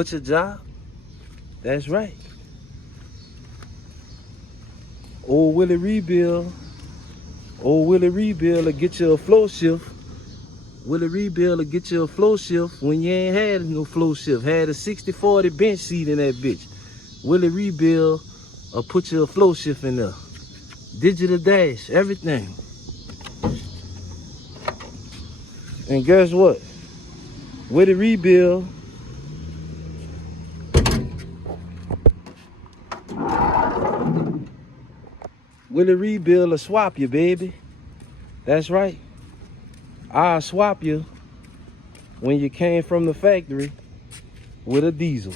butcher job. That's right. Old Willie Rebuild will get you a flow shift. Willie Rebuild will get you a flow shift when you ain't had no flow shift. Had a 60-40 bench seat in that bitch. Willie Rebuild will put you a flow shift in there. Digital dash, everything. And guess what? Willie Rebuild will swap you, baby. That's right. I'll swap you when you came from the factory with a diesel.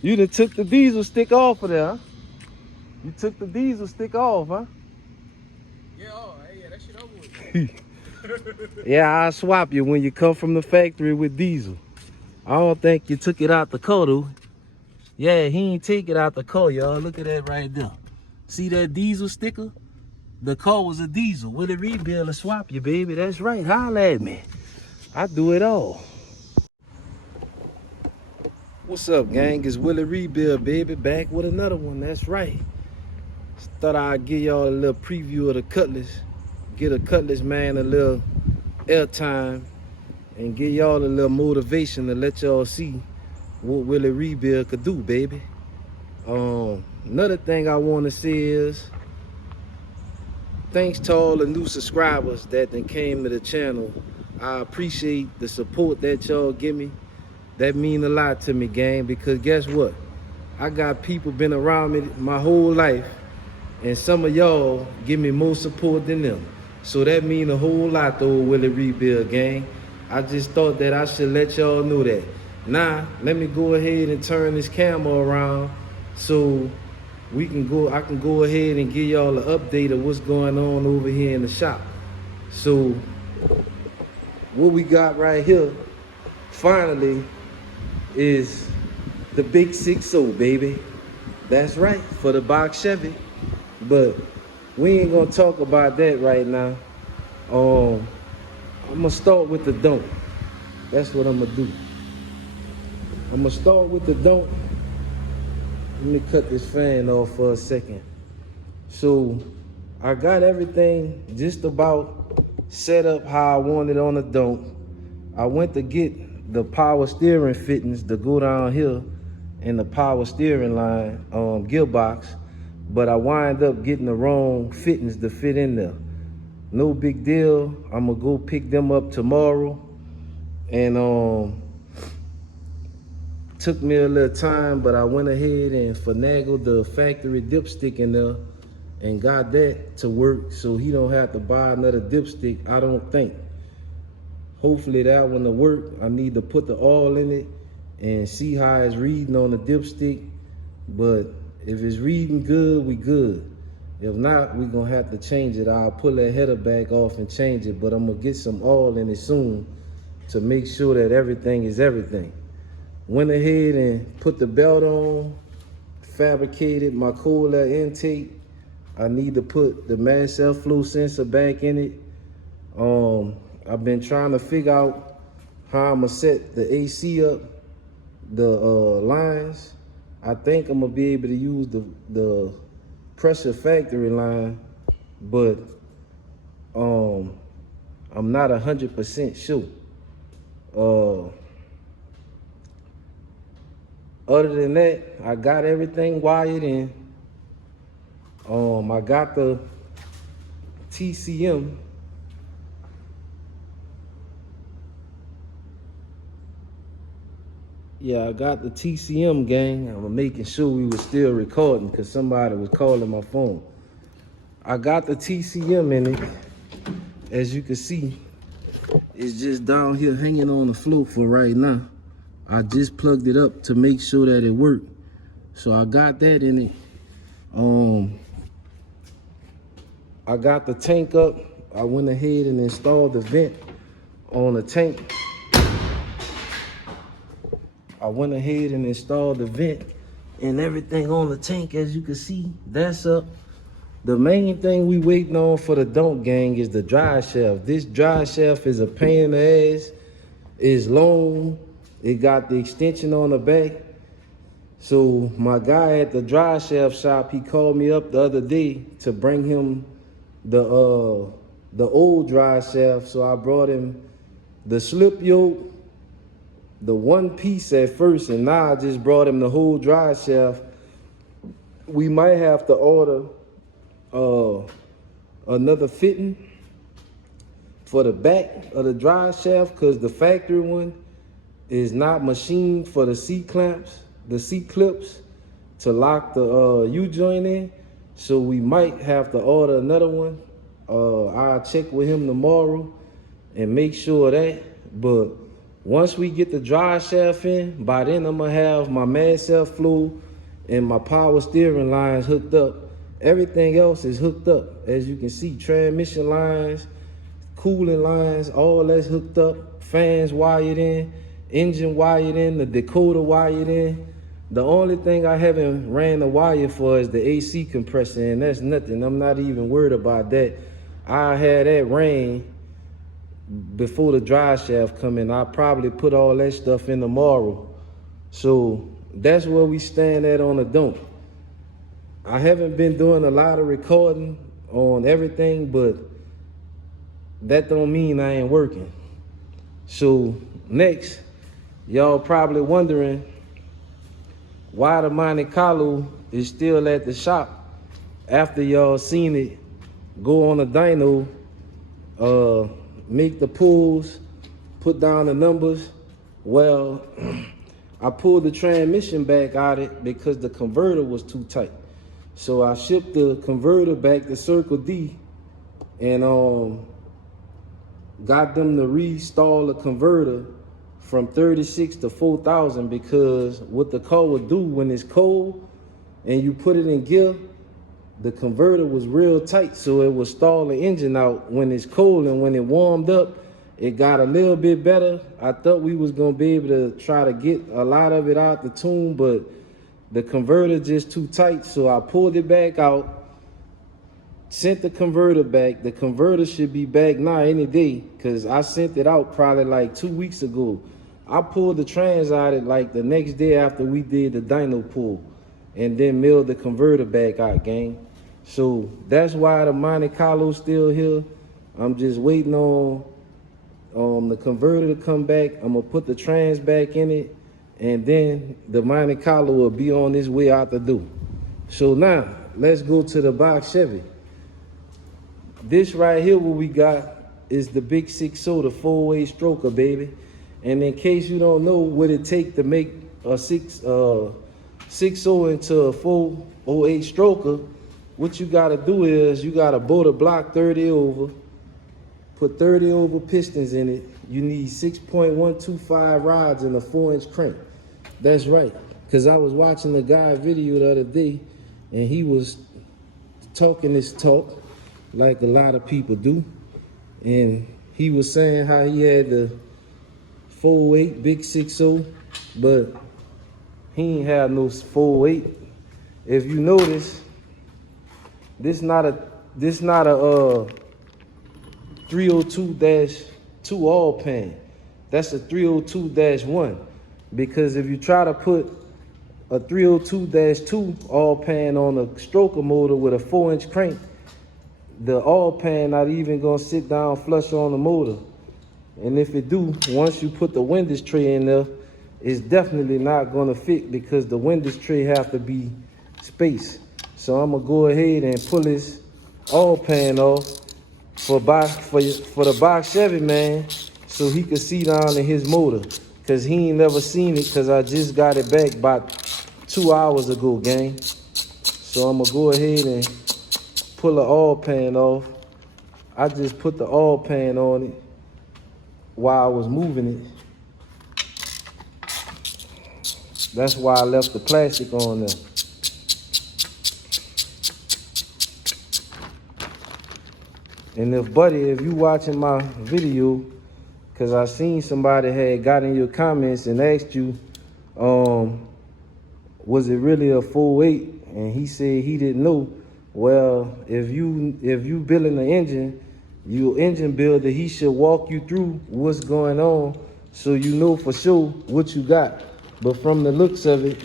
You done took the diesel stick off of there, huh? You took the diesel stick off, huh? Yeah, yeah, that shit over with. Yeah, I'll swap you when you come from the factory with diesel. I don't think you took it out the car, though. Yeah, he ain't take it out the car, y'all. Look at that right there. See that diesel sticker? The car was a diesel. Willie Rebuild will swap you, baby. That's right. Holla at me. I do it all. What's up, gang? It's Willie Rebuild, baby. Back with another one. That's right. Thought I'd give y'all a little preview of the Cutlass. Get a Cutlass, man, a little airtime. And give y'all a little motivation to let y'all see what Willie Rebuild could do, baby. Another thing I want to say is, thanks to all the new subscribers that then came to the channel. I appreciate the support that y'all give me. That mean a lot to me, gang, because guess what? I got people been around me my whole life, and some of y'all give me more support than them. So that mean a whole lot to old Willie Rebuild, gang. I just thought that I should let y'all know that. Now, let me go ahead and turn this camera around so I can go ahead and give y'all an update of what's going on over here in the shop. So what we got right here, finally, is the big 6.0, baby. That's right, for the box Chevy. But we ain't gonna talk about that right now. I'm gonna start with the Donk. That's what I'm gonna do. I'm gonna start with the Donk. Let me cut this fan off for a second. So I got everything just about set up how I wanted on the Donk. I went to get the power steering fittings to go down here in the power steering line gearbox, but I wind up getting the wrong fittings to fit in there. No big deal. I'm gonna go pick them up tomorrow. And took me a little time, but I went ahead and finagled the factory dipstick in there and got that to work so he don't have to buy another dipstick, I don't think. Hopefully that one will work. I need to put the oil in it and see how it's reading on the dipstick. But if it's reading good, we good. If not, we gonna have to change it. I'll pull that header back off and change it, but I'm gonna get some oil in it soon to make sure that everything is everything. Went ahead and put the belt on, fabricated my cooler intake. I need to put the mass airflow sensor back in it. I've been trying to figure out how I'm gonna set the AC up, the lines. I think I'm gonna be able to use the pressure factory line, but I'm not 100% sure. Other than that, I got everything wired in. I got the TCM. Yeah, I got the TCM, gang. I'm making sure we were still recording because somebody was calling my phone. I got the TCM in it. As you can see, it's just down here hanging on the float for right now. I just plugged it up to make sure that it worked. So I got that in it. I got the tank up. I went ahead and installed the vent on the tank. I went ahead and installed the vent and everything on the tank. As you can see, that's up. The main thing we waiting on for the Donk, gang, is the dry shaft. This dry shaft is a pain in the ass. It's long. It got the extension on the back. So my guy at the dry shaft shop, he called me up the other day to bring him the old dry shaft. So I brought him the slip yoke, the one piece at first, and now I just brought him the whole dry shaft. We might have to order another fitting for the back of the dry shaft, because the factory one is not machined for the C clamps, the C clips to lock the U-joint in. So we might have to order another one. I'll check with him tomorrow and make sure of that. But once we get the dry shaft in, by then I'm gonna have my mad self flow and my power steering lines hooked up. Everything else is hooked up. As you can see, transmission lines, cooling lines, all that's hooked up. Fans wired in, engine wired in, the decoder wired in. The only thing I haven't ran the wire for is the AC compressor, and that's nothing. I'm not even worried about that. I had that ran before the dry shaft come in. I'll probably put all that stuff in tomorrow. So that's where we stand at on the Donk. I haven't been doing a lot of recording on everything, but that don't mean I ain't working. So next, y'all probably wondering why the Monte Carlo is still at the shop after y'all seen it go on the dyno, make the pulls, put down the numbers. Well, I pulled the transmission back out of it because the converter was too tight. So I shipped the converter back to Circle D and got them to reinstall the converter from 36 to 4,000, because what the car would do when it's cold and you put it in gear, the converter was real tight, so it would stall the engine out when it's cold, and when it warmed up, it got a little bit better. I thought we was gonna be able to try to get a lot of it out the tune, but the converter just too tight, so I pulled it back out, sent the converter back. The converter should be back now any day, because I sent it out probably like 2 weeks ago. I pulled the trans out it like the next day after we did the dyno pull, and then milled the converter back out, gang. So that's why the Monte Carlo's still here. I'm just waiting on the converter to come back. I'm gonna put the trans back in it, and then the Monte Carlo will be on his way out the door. So now let's go to the box Chevy. This right here, what we got is the big 6.0, the 408 stroker, baby. And in case you don't know what it take to make a 6.0 into a 408 stroker, what you gotta do is you gotta bolt a block 30 over, put 30 over pistons in it. You need 6.125 rods and a 4-inch crank. That's right, because I was watching the guy video the other day, and he was talking this talk like a lot of people do. And he was saying how he had the 408 big 6.0, but he ain't have no 408. If you notice, this not a 302-2 all pan. That's a 302-1. Because if you try to put a 302-2 all pan on a stroker motor with a 4-inch crank, the all pan not even gonna sit down flush on the motor. And if it do, once you put the windows tray in there, it's definitely not gonna fit, because the windows tray have to be spaced. So I'm gonna go ahead and pull this all pan off for the box Chevy, man, so he could see down in his motor, because he ain't never seen it, because I just got it back about 2 hours ago, gang. So I'm gonna go ahead and pull the all pan off. I just put the all pan on it while I was moving it. That's why I left the plastic on there. And if you watching my video, because I seen somebody had got in your comments and asked you, was it really a 4.8? And he said he didn't know. Well, if you building the engine, your engine builder, he should walk you through what's going on so you know for sure what you got. But from the looks of it,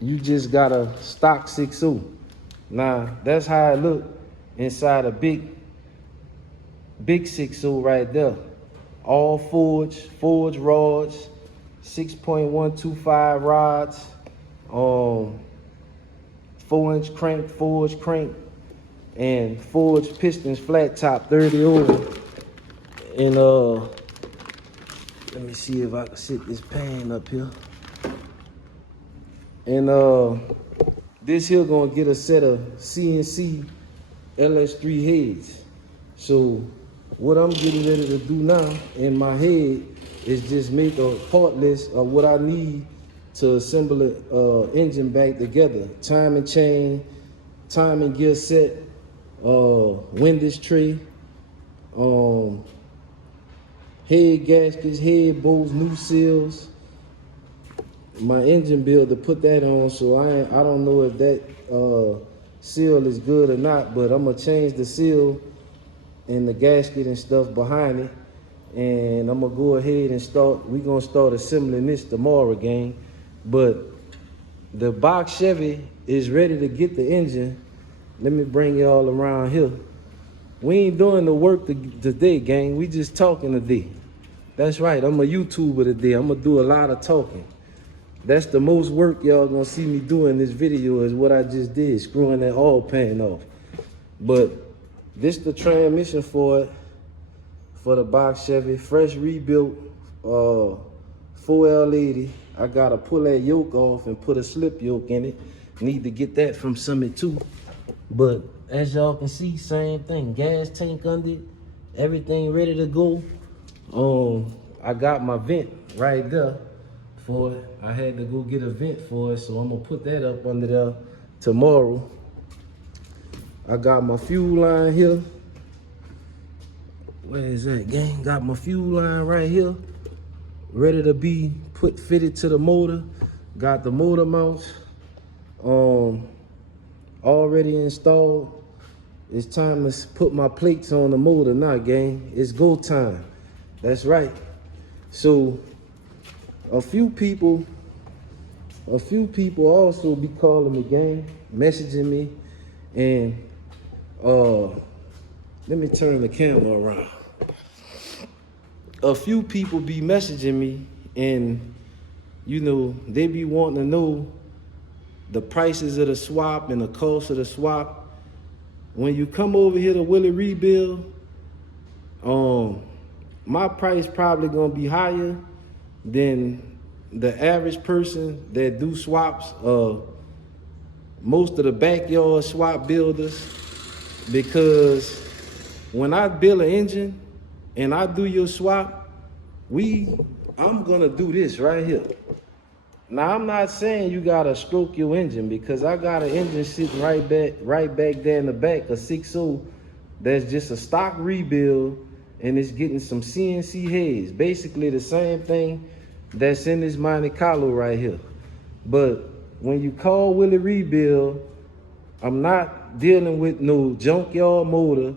you just got a stock 6.0. Now, that's how it look inside a big 6.0 right there. All forged rods, 6.125 rods, 4-inch crank, forged crank, and forged pistons, flat top 30 over. And let me see if I can sit this pan up here. And this here gonna get a set of CNC LS3 heads. So what I'm getting ready to do now in my head is just make a part list of what I need to assemble an engine back together. Timing chain, timing gear set, windage tray, head gaskets, head bolts, new seals. My engine builder put that on, so I don't know if that seal is good or not, but I'm gonna change the seal and the gasket and stuff behind it, and I'm gonna go ahead and we're gonna start assembling this tomorrow, gang. But the box Chevy is ready to get the engine. Let me bring y'all around here. We ain't doing the work today, gang. We just talking today. That's right, I'm a YouTuber today. I'm gonna do a lot of talking. That's the most work y'all gonna see me do in this video is what I just did, screwing that oil pan off. But this the transmission for it, for the box Chevy, fresh rebuilt, 4L80. I gotta pull that yoke off and put a slip yoke in it. Need to get that from Summit too. But as y'all can see, same thing, gas tank under it, everything ready to go. I got my vent right there for it. I had to go get a vent for it, so I'm gonna put that up under there tomorrow. I got my fuel line here. Where is that, gang? Got my fuel line right here, ready to be fitted to the motor. Got the motor mounts already installed. It's time to put my plates on the motor now, gang. It's go time. That's right. So a few people also be calling me, gang, messaging me, and let me turn the camera around. A few people be messaging me, and you know, they be wanting to know the prices of the swap and the cost of the swap. When you come over here to Willie Rebuild, my price probably gonna be higher than the average person that do swaps, most of the backyard swap builders, because when I build an engine and I do your swap, I'm gonna do this right here. Now, I'm not saying you gotta stroke your engine, because I got an engine sitting right back there in the back, a 6.0, that's just a stock rebuild, and it's getting some CNC heads. Basically the same thing that's in this Monte Carlo right here. But when you call Willie Rebuild, I'm not dealing with no junkyard motor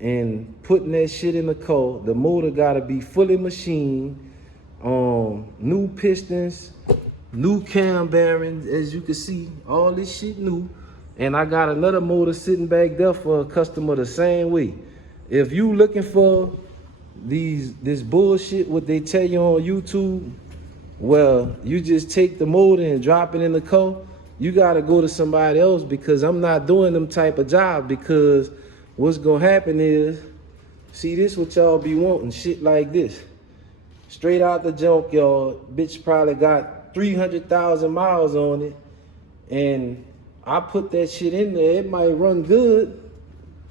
and putting that shit in the car. The motor gotta be fully machined, new pistons, new cam bearings, as you can see, all this shit new. And I got another motor sitting back there for a customer the same way. If you looking for this bullshit, what they tell you on YouTube, well, you just take the motor and drop it in the car. You gotta go to somebody else, because I'm not doing them type of job. Because what's gonna happen is, see, this what y'all be wanting, shit like this. Straight out the junkyard, bitch probably got 300,000 miles on it, and I put that shit in there. It might run good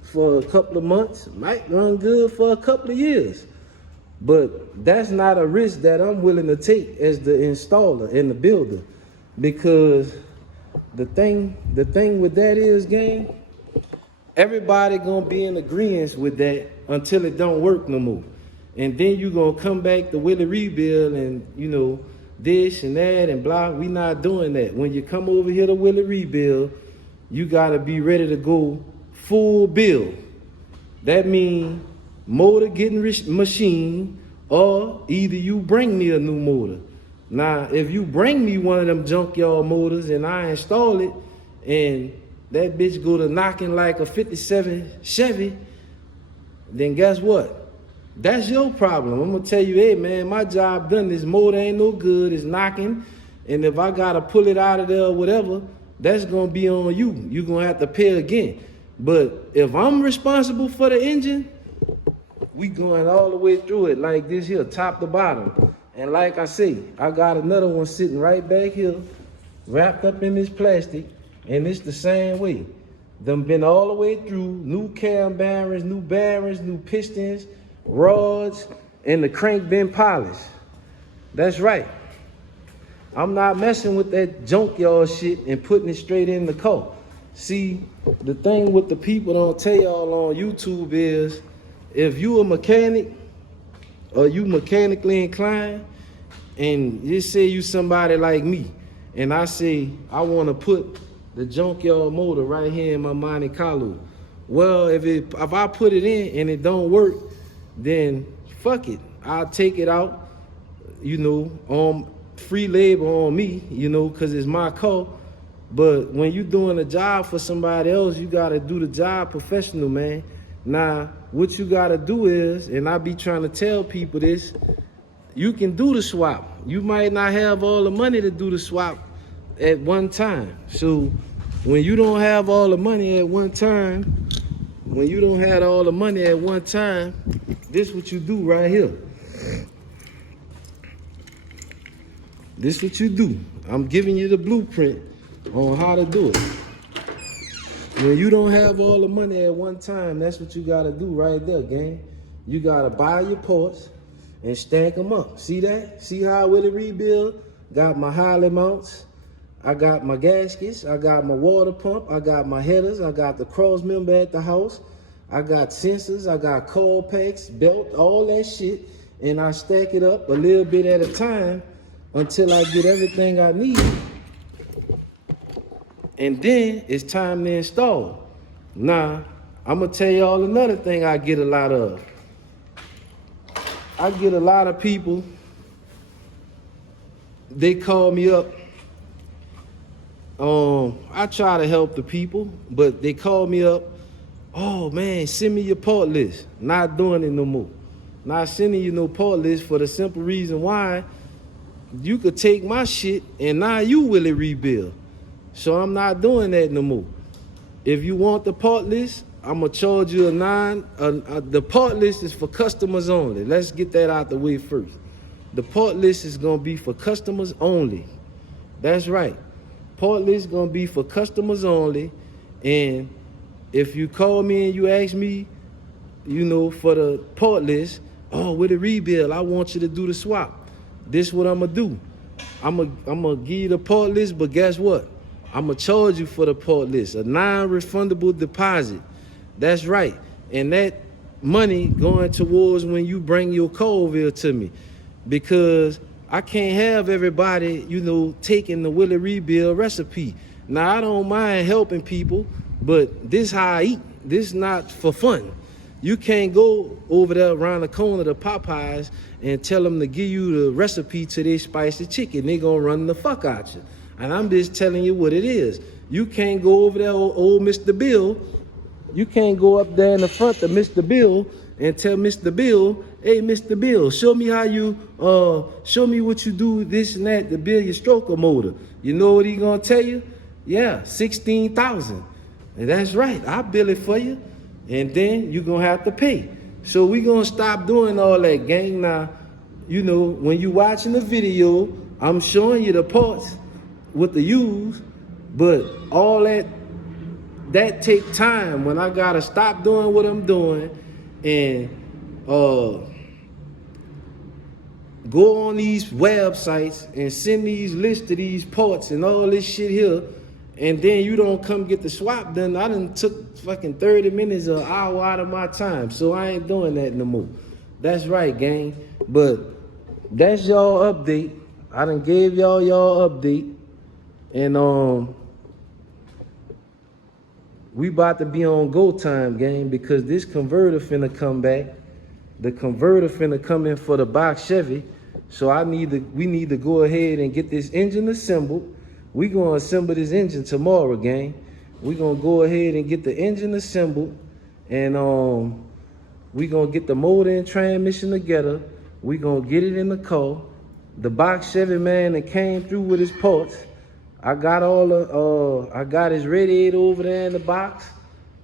for a couple of months, might run good for a couple of years. But that's not a risk that I'm willing to take as the installer and the builder. Because the thing with that is, gang, everybody gonna be in agreement with that until it don't work no more. And then you gonna come back to Willie Rebuild and, you know, this and that and blah. We not doing that. When you come over here to Willie Rebuild, you gotta be ready to go full build. That means motor getting machined, or either you bring me a new motor. Now, if you bring me one of them junkyard motors and I install it, and that bitch go to knocking like a 57 Chevy, then guess what? That's your problem. I'm gonna tell you, hey man, my job done. This motor ain't no good. It's knocking, and if I gotta pull it out of there or whatever, that's gonna be on you. You gonna have to pay again. But if I'm responsible for the engine, we going all the way through it like this here, top to bottom. And like I say, I got another one sitting right back here, wrapped up in this plastic, and it's the same way. Them been all the way through, new cam bearings, new pistons, rods, and the crank been polished. That's right. I'm not messing with that junkyard shit and putting it straight in the car. See, the thing with the people don't tell y'all on YouTube is, if you a mechanic or you mechanically inclined, and just say you somebody like me, and I say I want to put the junkyard motor right here in my Monte Carlo. Well, if I put it in and it don't work, then fuck it. I'll take it out, you know, on free labor on me, you know, because it's my car. But when you doing a job for somebody else, you got to do the job professional, man. Now, what you got to do is, and I be trying to tell people this, you can do the swap. You might not have all the money to do the swap at one time. So when you don't have all the money at one time, this what you do right here. This what you do. I'm giving you the blueprint on how to do it. When you don't have all the money at one time, that's what you gotta do right there, gang. You gotta buy your parts and stack them up. See that? See how I really rebuild? Got my Holly mounts. I got my gaskets. I got my water pump. I got my headers. I got the cross member at the house. I got sensors. I got coil packs, belt, all that shit. And I stack it up a little bit at a time until I get everything I need. And then it's time to install. Now, I'm gonna tell y'all another thing I get a lot of. I get a lot of people, they call me up. I try to help the people, but they call me up, oh man, send me your part list. Not doing it no more. Not sending you no part list for the simple reason why you could take my shit and now you will it rebuild. So I'm not doing that no more. If you want the part list, I'm gonna charge you the part list is for customers only. Let's get that out the way first. The part list is gonna be for customers only. That's right. Part list gonna be for customers only. And if you call me and you ask me, you know, for the part list, oh, with a rebuild, I want you to do the swap. This what I'm gonna do. I'm gonna give you the part list, but guess what? I'm gonna charge you for the part list, a non-refundable deposit. That's right. And that money going towards when you bring your car over here to me, because I can't have everybody, you know, taking the Willie Rebuild recipe. Now, I don't mind helping people, but this how I eat. This not for fun. You can't go over there around the corner to Popeyes and tell them to give you the recipe to their spicy chicken. They gonna run the fuck out you. And I'm just telling you what it is. You can't go over there, old Mr. Bill. You can't go up there in the front to Mr. Bill and tell Mr. Bill, hey, Mr. Bill, show me how you, show me what you do, this and that, to build your stroker motor. You know what he gonna tell you? Yeah, 16,000. And that's right, I'll build it for you. And then you're gonna have to pay. So we gonna stop doing all that, gang. Now, you know, when you watching the video, I'm showing you the parts with the use, but all that take time when I gotta stop doing what I'm doing and go on these websites and send these lists of these parts and all this shit here, and then you don't come get the swap done. I done took fucking 30 minutes or an hour out of my time, so I ain't doing that no more. That's right, gang. But that's y'all update. I done gave y'all update. And we about to be on go time, gang, because this converter finna come back The converter finna come in for the box Chevy. So we need to go ahead and get this engine assembled. We gonna assemble this engine tomorrow, gang. We gonna go ahead and get the engine assembled, and we gonna get the motor and transmission together. We gonna get it in the car. The box Chevy man that came through with his parts. I got I got his radiator over there in the box.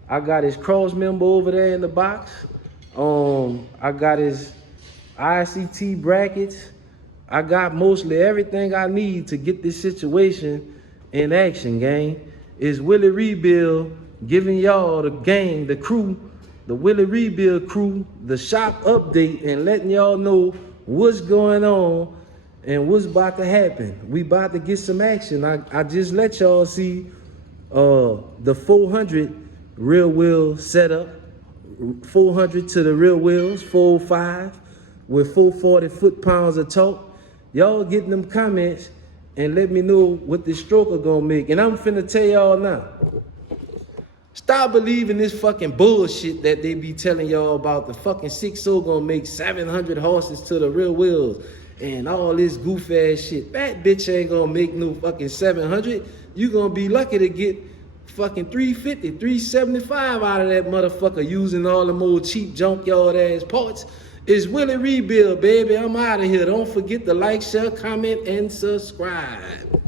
I got his cross member over there in the box. I got his ICT brackets. I got mostly everything I need to get this situation in action, gang. It's Willie Rebuild giving y'all the gang, the crew, the Willie Rebuild crew, the shop update, and letting y'all know what's going on and what's about to happen. We about to get some action. I just let y'all see the 400 rear wheel setup, 400 to the rear wheels, 405 with 440 foot-pounds of torque. Y'all get them comments and let me know what this stroker gonna make. And I'm finna tell y'all now, stop believing this fucking bullshit that they be telling y'all about the fucking 6.0 gonna make 700 horses to the rear wheels and all this goof ass shit. That bitch ain't gonna make no fucking 700. You gonna be lucky to get fucking 350, 375 out of that motherfucker using all them old cheap junkyard ass parts. It's Willie Rebuild, baby. I'm out of here. Don't forget to like, share, comment, and subscribe.